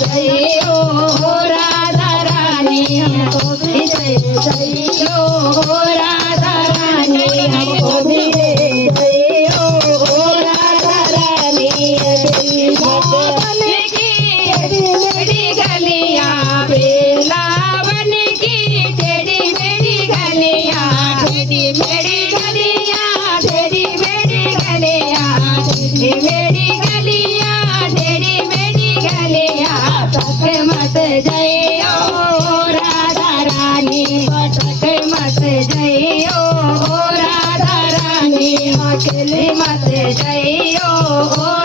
जय हो राधा रानी हमको भी जय हो राधा रानी हमको भी जय हो राधा रानी वृंदावन की टेढ़ी गलियां वृंदावन की टेढ़ी मेढ़ी गलियां टेढ़ी मेढ़ी गलियां टेढ़ी मेढ़ी गलियां टेढ़ी मेढ़ी गलियां टेढ़ी मेढ़ी गलियां तक मत जय हो राधा रानी तक मत जय हो राधा रानी अकेले मत जय हो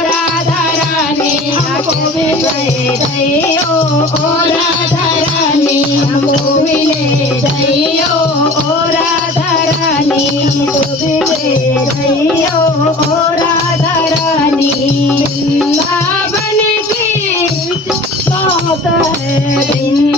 राधा रानी हमको भी जय हो राधा रानी हमको भी ले जय हो राधा रानी हमको भी ले जय हो राधा रानी वृंदावन की बात है